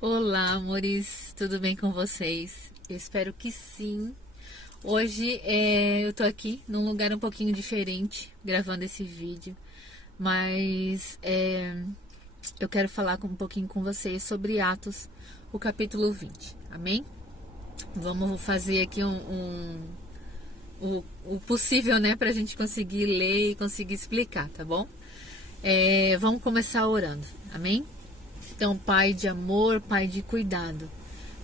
Olá, amores, tudo bem com vocês? Eu espero que sim. Hoje eu tô aqui num lugar um pouquinho diferente, gravando esse vídeo, mas eu quero falar um pouquinho com vocês sobre Atos, o capítulo 20, amém? Vamos fazer aqui o possível, né, pra gente conseguir ler e conseguir explicar, tá bom? Vamos começar orando, amém? Então, Pai de amor, Pai de cuidado,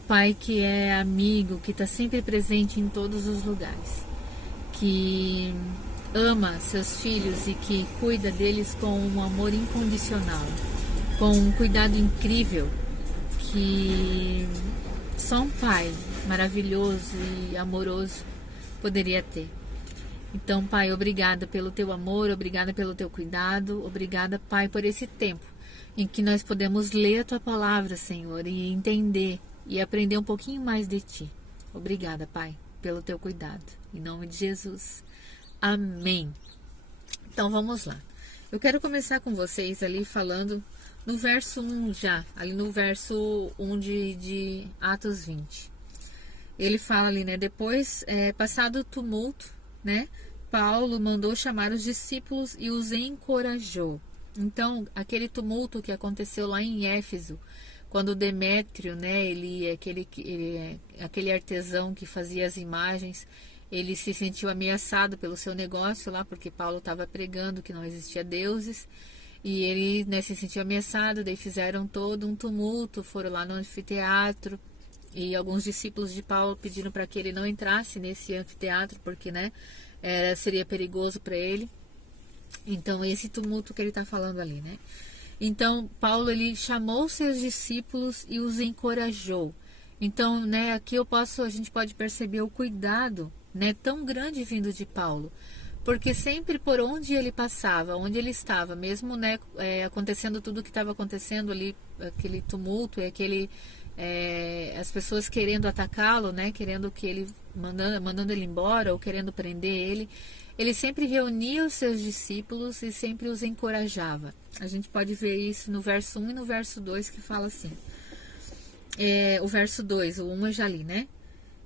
Pai que é amigo, que está sempre presente em todos os lugares, que ama seus filhos e que cuida deles com um amor incondicional, com um cuidado incrível que só um Pai maravilhoso e amoroso poderia ter. Então, Pai, obrigada pelo teu amor, obrigada pelo teu cuidado, obrigada, Pai, por esse tempo em que nós podemos ler a tua palavra, Senhor, e entender e aprender um pouquinho mais de ti. Obrigada, Pai, pelo teu cuidado. Em nome de Jesus. Amém. Então, vamos lá. Eu quero começar com vocês ali falando no verso 1 já, ali no verso 1 de Atos 20. Ele fala ali, né, depois, passado o tumulto, né, Paulo mandou chamar os discípulos e os encorajou. Então, aquele tumulto que aconteceu lá em Éfeso, quando Demétrio, né, aquele artesão que fazia as imagens, ele se sentiu ameaçado pelo seu negócio lá, porque Paulo estava pregando que não existia deuses, e ele, né, se sentiu ameaçado, daí fizeram todo um tumulto, foram lá no anfiteatro, e alguns discípulos de Paulo pediram para que ele não entrasse nesse anfiteatro, porque, né, seria perigoso para ele. Então, esse tumulto que ele está falando ali, né? Então, Paulo, ele chamou seus discípulos e os encorajou. Então, né, aqui a gente pode perceber o cuidado, né, tão grande vindo de Paulo. Porque sempre por onde ele passava, onde ele estava, mesmo, né, acontecendo tudo o que estava acontecendo ali, aquele tumulto e as pessoas querendo atacá-lo, né, querendo que ele, mandando ele embora ou querendo prender ele sempre reunia os seus discípulos e sempre os encorajava. A gente pode ver isso no verso 1 e no verso 2 que fala assim. O verso 2, o 1 eu já li, né?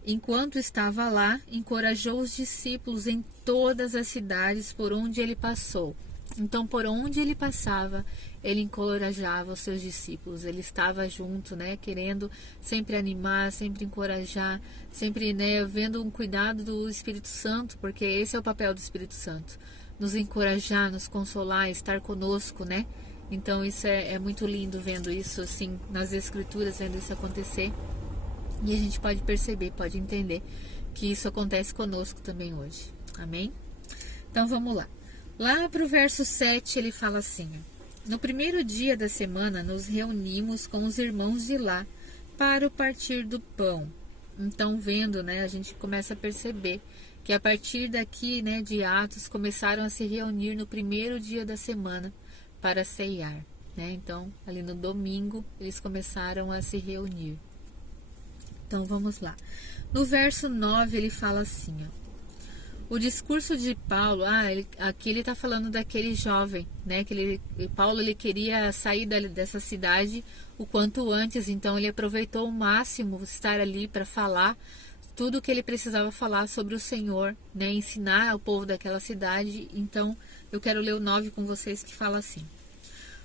Enquanto estava lá, encorajou os discípulos em todas as cidades por onde ele passou. Então, por onde ele passava, ele encorajava os seus discípulos. Ele estava junto, né, querendo sempre animar, sempre encorajar, sempre, né, vendo um cuidado do Espírito Santo, porque esse é o papel do Espírito Santo, nos encorajar, nos consolar, estar conosco, né? Então, isso é muito lindo vendo isso, assim, nas Escrituras, vendo isso acontecer. E a gente pode perceber, pode entender que isso acontece conosco também hoje. Amém? Então, vamos lá. Lá para o verso 7 ele fala assim: no primeiro dia da semana nos reunimos com os irmãos de lá para o partir do pão. Então, vendo, né, a gente começa a perceber que a partir daqui, né, de Atos, começaram a se reunir no primeiro dia da semana para ceiar, né? Então, ali no domingo, eles começaram a se reunir. Então, vamos lá. No verso 9 ele fala assim, ó: o discurso de Paulo, aqui ele está falando daquele jovem, né? Paulo ele queria sair dessa cidade o quanto antes, então ele aproveitou ao máximo estar ali para falar tudo o que ele precisava falar sobre o Senhor, né? Ensinar ao povo daquela cidade. Então eu quero ler o 9 com vocês que fala assim: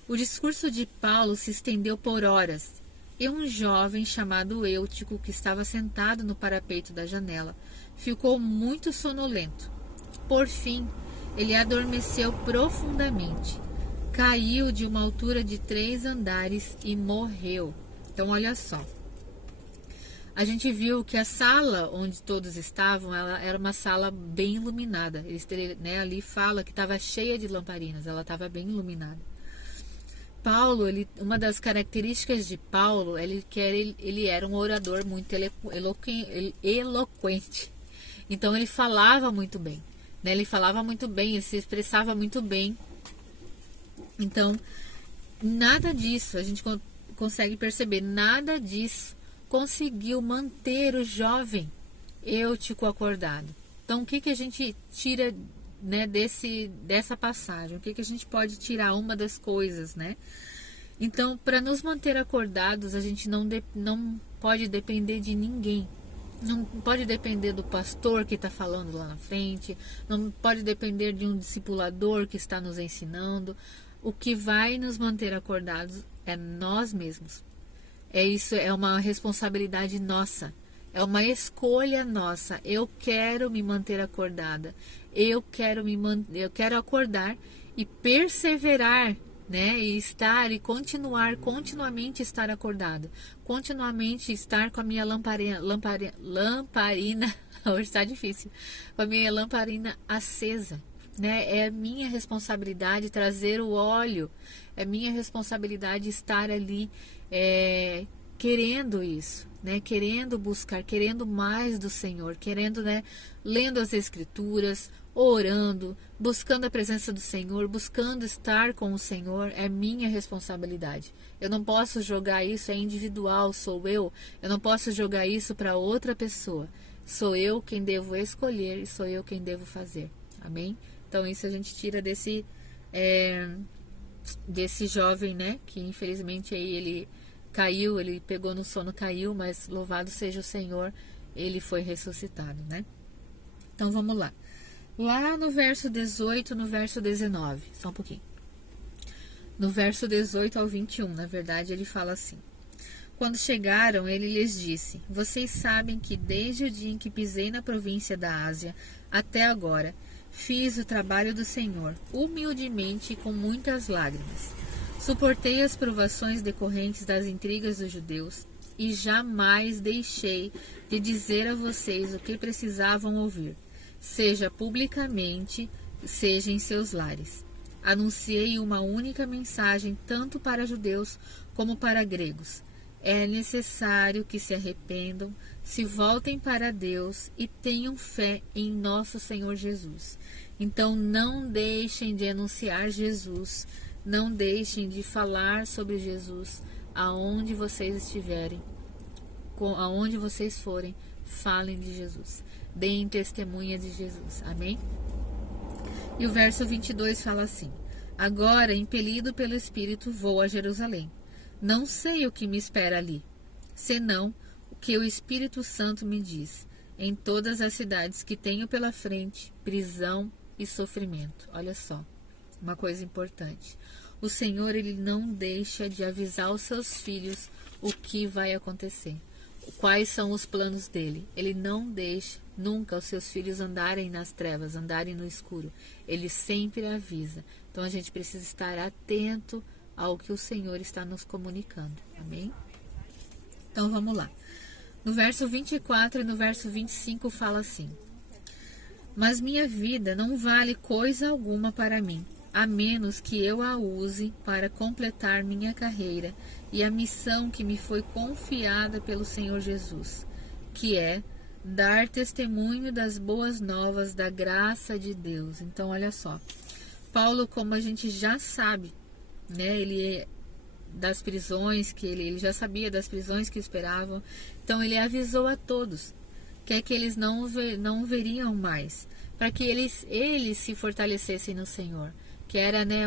o discurso de Paulo se estendeu por horas, e um jovem chamado Eutico, que estava sentado no parapeito da janela, ficou muito sonolento. Por fim, ele adormeceu profundamente, caiu de uma altura de 3 andares e morreu. Então, olha só. A gente viu que a sala onde todos estavam, ela era uma sala bem iluminada. Né, ali fala que estava cheia de lamparinas, ela estava bem iluminada. Paulo, uma das características de Paulo, ele era um orador muito eloquente. Então ele falava muito bem, né? Ele falava muito bem, ele se expressava muito bem. Então, nada disso, a gente consegue perceber, nada disso conseguiu manter o jovem Eutico acordado. Então, o que a gente tira, né, dessa passagem? O que a gente pode tirar? Uma das coisas, né? Então, para nos manter acordados, a gente não pode depender de ninguém. Não pode depender do pastor que está falando lá na frente, não pode depender de um discipulador que está nos ensinando. O que vai nos manter acordados é nós mesmos. Isso é uma responsabilidade nossa, é uma escolha nossa. Eu quero me manter acordada, eu quero acordar e perseverar, né? E estar e continuamente estar acordado, continuamente estar com a minha lamparina, hoje está difícil, com a minha lamparina acesa, né? É minha responsabilidade trazer o óleo, é minha responsabilidade estar ali querendo isso, né? Querendo buscar, querendo mais do Senhor, querendo, né? Lendo as Escrituras, orando, buscando a presença do Senhor, buscando estar com o Senhor, é minha responsabilidade. Eu não posso jogar isso, é individual, sou eu não posso jogar isso para outra pessoa. Sou eu quem devo escolher e sou eu quem devo fazer. Amém? Então isso a gente tira desse jovem, né? Que infelizmente aí ele caiu, ele pegou no sono, caiu, mas louvado seja o Senhor, ele foi ressuscitado, né? Então vamos lá. Lá no verso 18, no verso 19, só um pouquinho. No verso 18 ao 21, na verdade, ele fala assim: Quando chegaram, ele lhes disse: Vocês sabem que desde o dia em que pisei na província da Ásia até agora, fiz o trabalho do Senhor, humildemente e com muitas lágrimas. Suportei as provações decorrentes das intrigas dos judeus e jamais deixei de dizer a vocês o que precisavam ouvir, seja publicamente, seja em seus lares. Anunciei uma única mensagem tanto para judeus como para gregos. É necessário que se arrependam, se voltem para Deus e tenham fé em nosso Senhor Jesus. Então não deixem de anunciar Jesus, não deixem de falar sobre Jesus aonde vocês estiverem, aonde vocês forem, falem de Jesus. Deem testemunha de Jesus. Amém? E o verso 22 fala assim: Agora, impelido pelo Espírito, vou a Jerusalém. Não sei o que me espera ali, senão o que o Espírito Santo me diz. Em todas as cidades que tenho pela frente, prisão e sofrimento. Olha só, uma coisa importante. O Senhor, ele não deixa de avisar os seus filhos o que vai acontecer. Quais são os planos dele? Ele não deixa nunca os seus filhos andarem nas trevas, andarem no escuro. Ele sempre avisa. Então a gente precisa estar atento ao que o Senhor está nos comunicando. Amém? Então vamos lá. No verso 24 e no verso 25 fala assim: Mas minha vida não vale coisa alguma para mim, a menos que eu a use para completar minha carreira e a missão que me foi confiada pelo Senhor Jesus, que é dar testemunho das boas novas da graça de Deus. Então, olha só, Paulo, como a gente já sabe, né, ele das prisões, que ele já sabia das prisões que esperavam, então ele avisou a todos que eles não veriam mais, para que eles se fortalecessem no Senhor, que era, né,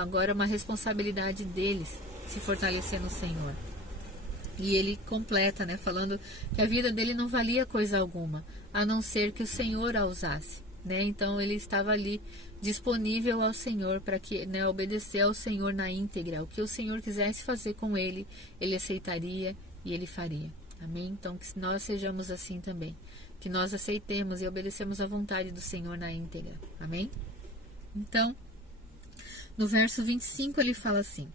agora uma responsabilidade deles se fortalecer no Senhor. E ele completa, né, falando que a vida dele não valia coisa alguma, a não ser que o Senhor a usasse, né? Então ele estava ali disponível ao Senhor para que, né, obedecer ao Senhor na íntegra. O que o Senhor quisesse fazer com ele, ele aceitaria e ele faria. Amém? Então que nós sejamos assim também, que nós aceitemos e obedecemos à vontade do Senhor na íntegra. Amém? Então, no verso 25 ele fala assim: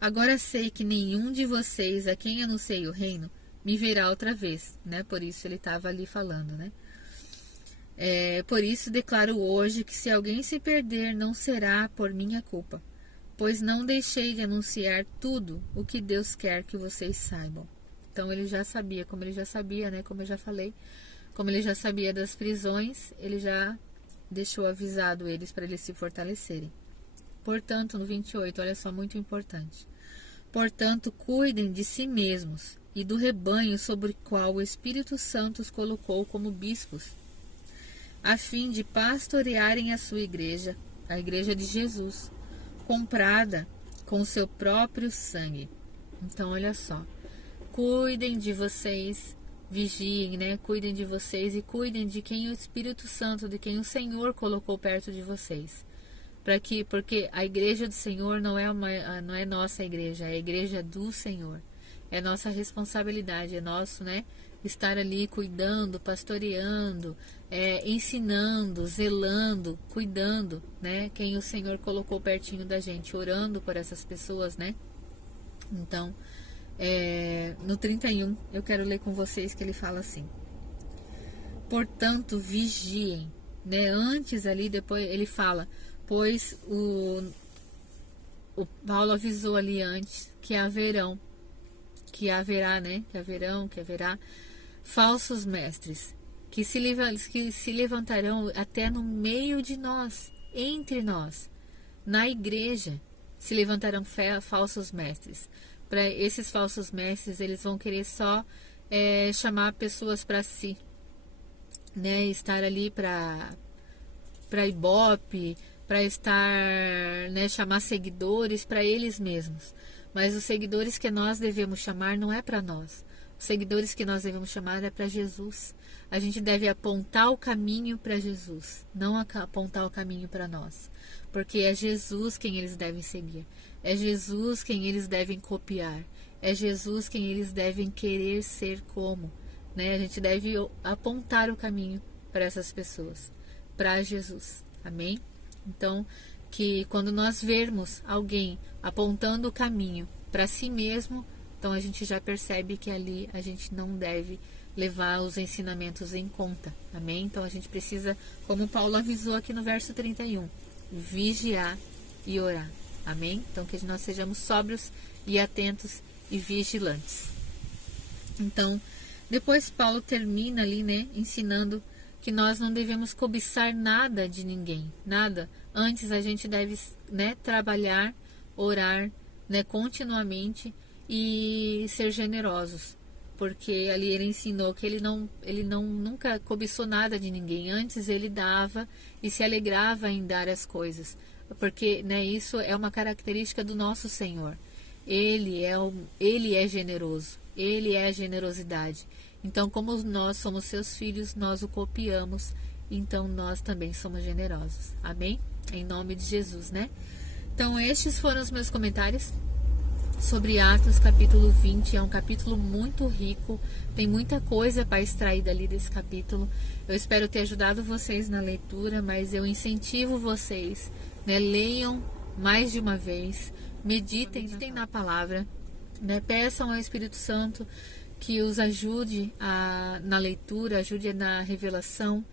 Agora sei que nenhum de vocês a quem anunciei o reino me verá outra vez, né? Por isso ele estava ali falando, né? Por isso declaro hoje que se alguém se perder, não será por minha culpa, pois não deixei de anunciar tudo o que Deus quer que vocês saibam. Então ele já sabia, né? Como eu já falei, como ele já sabia das prisões, ele já deixou avisado eles para eles se fortalecerem. Portanto, no 28, olha só, muito importante. Portanto, cuidem de si mesmos e do rebanho sobre o qual o Espírito Santo os colocou como bispos, a fim de pastorearem a sua igreja, a igreja de Jesus, comprada com o seu próprio sangue. Então, olha só, cuidem de vocês, vigiem, né? Cuidem de vocês e cuidem de quem o Espírito Santo, de quem o Senhor colocou perto de vocês. Porque a igreja do Senhor não é nossa igreja, é a igreja do Senhor. É nossa responsabilidade, é nosso, né? Estar ali cuidando, pastoreando, ensinando, zelando, cuidando, né? Quem o Senhor colocou pertinho da gente, orando por essas pessoas, né? Então, no 31, eu quero ler com vocês que ele fala assim: portanto, vigiem, né? Antes ali, depois ele fala, pois o Paulo avisou ali antes que haverá, né? Que haverá falsos mestres, que se levantarão até no meio de nós, entre nós, na igreja, se levantarão falsos mestres. Para esses falsos mestres, eles vão querer só chamar pessoas para si, né? Estar ali para ibope, para estar, né? Chamar seguidores para eles mesmos. Mas os seguidores que nós devemos chamar não é para nós. Os seguidores que nós devemos chamar é para Jesus. A gente deve apontar o caminho para Jesus, não apontar o caminho para nós. Porque é Jesus quem eles devem seguir. É Jesus quem eles devem copiar. É Jesus quem eles devem querer ser como. Né? A gente deve apontar o caminho para essas pessoas, para Jesus. Amém? Então, que quando nós vermos alguém apontando o caminho para si mesmo, então a gente já percebe que ali a gente não deve levar os ensinamentos em conta. Amém? Então a gente precisa, como Paulo avisou aqui no verso 31, vigiar e orar. Amém? Então que nós sejamos sóbrios e atentos e vigilantes. Então, depois Paulo termina ali, né, ensinando que nós não devemos cobiçar nada de ninguém, nada. Antes a gente deve, né, trabalhar, orar, né, continuamente e ser generosos, porque ali ele ensinou que ele nunca cobiçou nada de ninguém. Antes ele dava e se alegrava em dar as coisas, porque, né, isso é uma característica do nosso Senhor. Ele é generoso, ele é a generosidade. Então, como nós somos seus filhos, nós o copiamos, então nós também somos generosos. Amém? Em nome de Jesus, né? Então, estes foram os meus comentários sobre Atos capítulo 20. É um capítulo muito rico, tem muita coisa para extrair dali desse capítulo. Eu espero ter ajudado vocês na leitura, mas eu incentivo vocês, né? Leiam mais de uma vez, meditem na palavra, né? Peçam ao Espírito Santo que os ajude na leitura, ajude na revelação,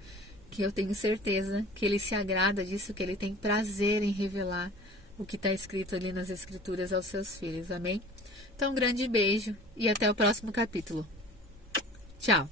que eu tenho certeza que ele se agrada disso, que ele tem prazer em revelar o que está escrito ali nas Escrituras aos seus filhos. Amém? Então, um grande beijo e até o próximo capítulo. Tchau!